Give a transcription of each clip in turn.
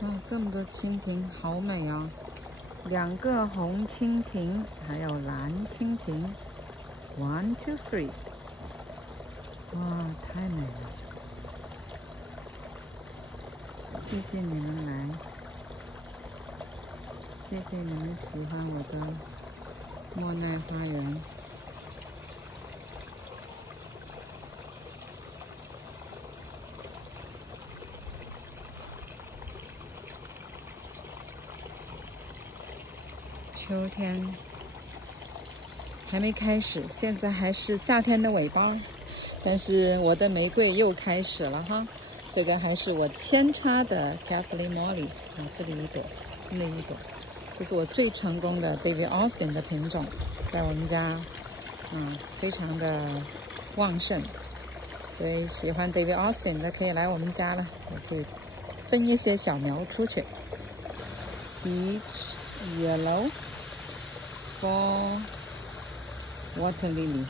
哇，这么多蜻蜓，好美哦！2个红蜻蜓，还有蓝蜻蜓。1, 2, 3。哇，太美了！谢谢你们来，谢谢你们喜欢我的莫奈花园。秋天还没开始，现在还是夏天的尾巴，但是我的玫瑰又开始了哈。这个还是我扦插的 Kathleen Molly 啊，这里一朵，那一朵，这是我最成功的 David Austin 的品种，在我们家，非常的旺盛，所以喜欢 David Austin 的可以来我们家了，我可以分一些小苗出去。Peach Yellow for water lily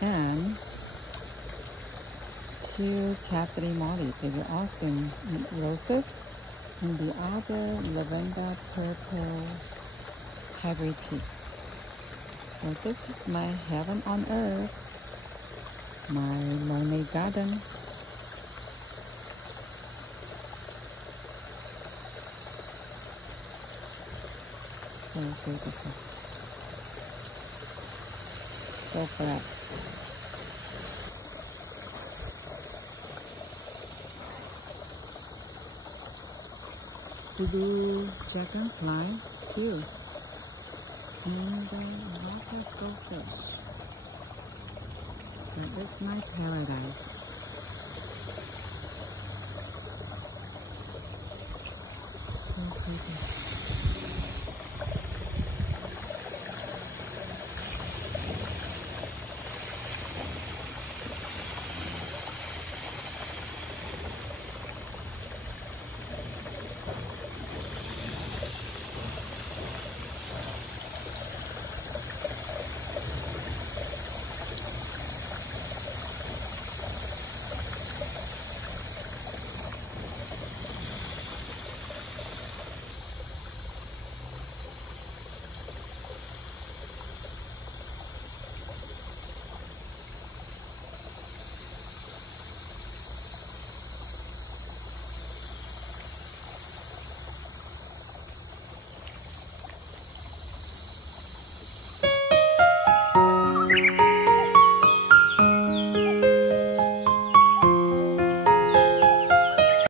and 2 Kathleen Molly, David Austin roses, and the other lavender purple hybrid tea. So this is my heaven on earth, my Monet garden. So beautiful, so bright. Blue dragonfly too, and a lot of goldfish. That is my paradise.